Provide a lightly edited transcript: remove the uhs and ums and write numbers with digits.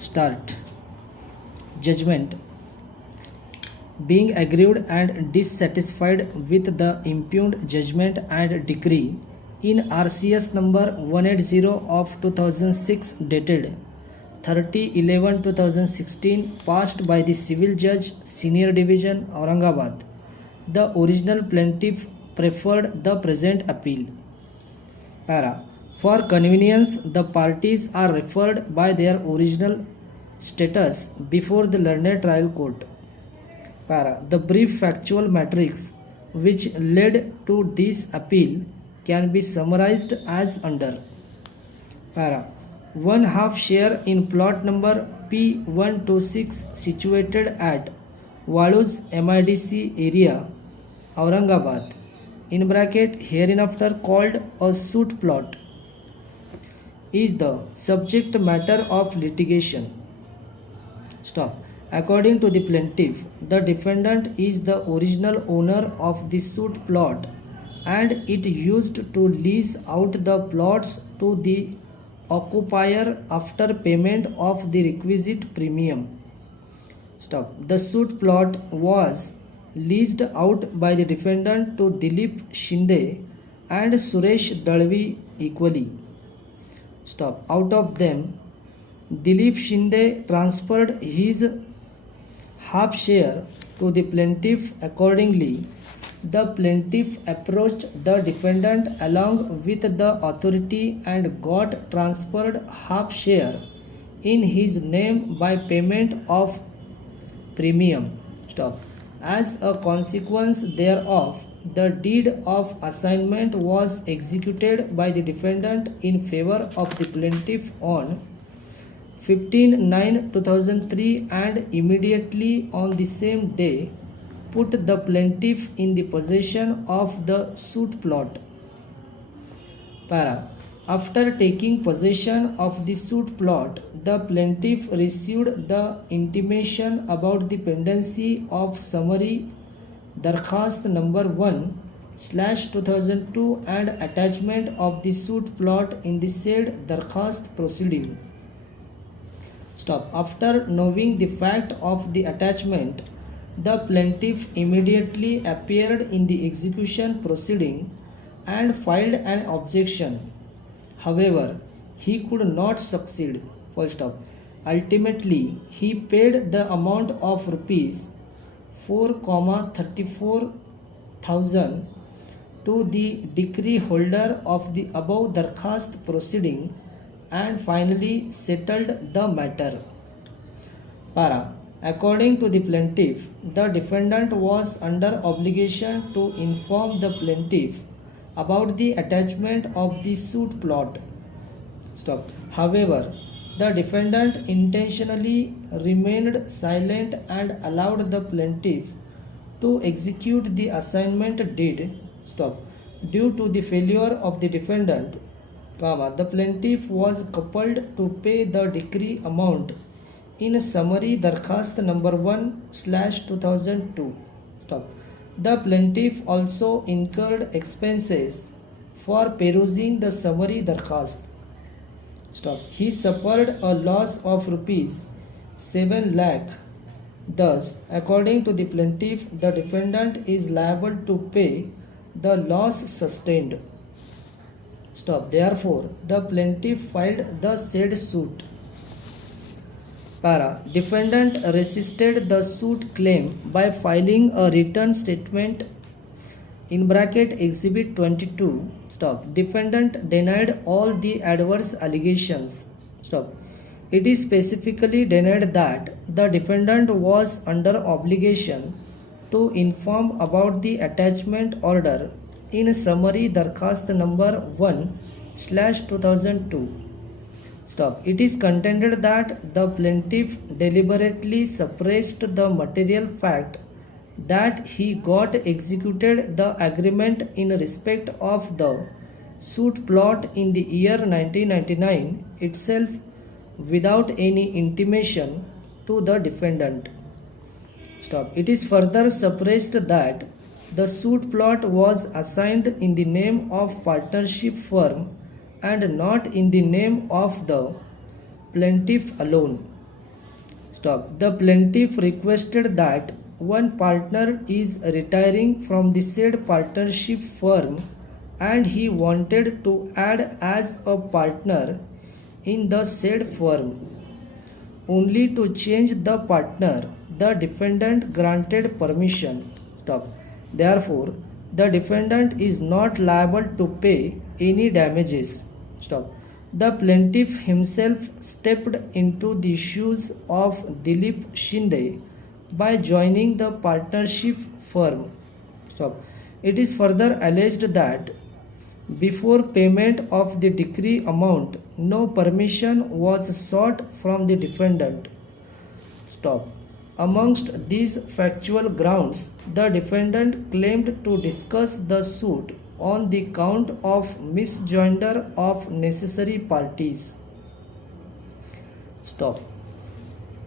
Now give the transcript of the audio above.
Start. Judgment. Being aggrieved and dissatisfied with the impugned judgment and decree in RCS number 180 of 2006 dated 30/11/2016 passed by the Civil Judge Senior Division Aurangabad, the original plaintiff preferred the present appeal. Para. For convenience, the parties are referred by their original status before the learned trial court. Para. The brief factual matrix which led to this appeal can be summarized as under. Para. 1/2 share in plot number P126 situated at Waluz MIDC area, Aurangabad, in bracket hereinafter called a suit plot, is the subject matter of litigation. Stop. According to the plaintiff, the defendant is the original owner of the suit plot and it used to lease out the plots to the occupier after payment of the requisite premium. Stop. The suit plot was leased out by the defendant to Dilip Shinde and Suresh Dalvi equally. Stop. Out of them, Dilip Shinde transferred his half share to the plaintiff. Accordingly, the plaintiff approached the defendant along with the authority and got transferred half share in his name by payment of premium. Stop. As a consequence thereof, the deed of assignment was executed by the defendant in favor of the plaintiff on 15/9/2003 and immediately on the same day put the plaintiff in the possession of the suit plot. Para. After taking possession of the suit plot, the plaintiff received the intimation about the pendency of summary Darkhast number 1/2002 and attachment of the suit plot in the said Darkhast proceeding. Stop. After knowing the fact of the attachment, the plaintiff immediately appeared in the execution proceeding and filed an objection. However, he could not succeed. Full stop. Ultimately, he paid the amount of rupees 4,34,000 to the decree holder of the above Darkhast proceeding and finally settled the matter. Para. According to the plaintiff, the defendant was under obligation to inform the plaintiff about the attachment of the suit plot. Stop. However, the defendant intentionally remained silent and allowed the plaintiff to execute the assignment deed. Stop. Due to the failure of the defendant, the plaintiff was compelled to pay the decree amount in summary Darkhast number 1/2002. Stop. The plaintiff also incurred expenses for perusing the summary Darkhast. Stop. He suffered a loss of rupees 7 lakh. Thus, according to the plaintiff, the defendant is liable to pay the loss sustained. Stop. Therefore, the plaintiff filed the said suit. Para. Defendant resisted the suit claim by filing a written statement in bracket Exhibit 22. Stop. Defendant denied all the adverse allegations. Stop. It is specifically denied that the defendant was under obligation to inform about the attachment order in summary Darkhast number 1/2002. Stop. It is contended that the plaintiff deliberately suppressed the material fact that he got executed the agreement in respect of the suit plot in the year 1999 itself without any intimation to the defendant. Stop. It is further suppressed that the suit plot was assigned in the name of partnership firm and not in the name of the plaintiff alone. Stop. The plaintiff requested that one partner is retiring from the said partnership firm and he wanted to add as a partner in the said firm. Only to change the partner, the defendant granted permission. Stop. Therefore, the defendant is not liable to pay any damages. Stop. The plaintiff himself stepped into the shoes of Dilip Shinde by joining the partnership firm. Stop. It is further alleged that before payment of the decree amount, no permission was sought from the defendant. Stop. Amongst these factual grounds, the defendant claimed to discuss the suit on the count of misjoinder of necessary parties. Stop.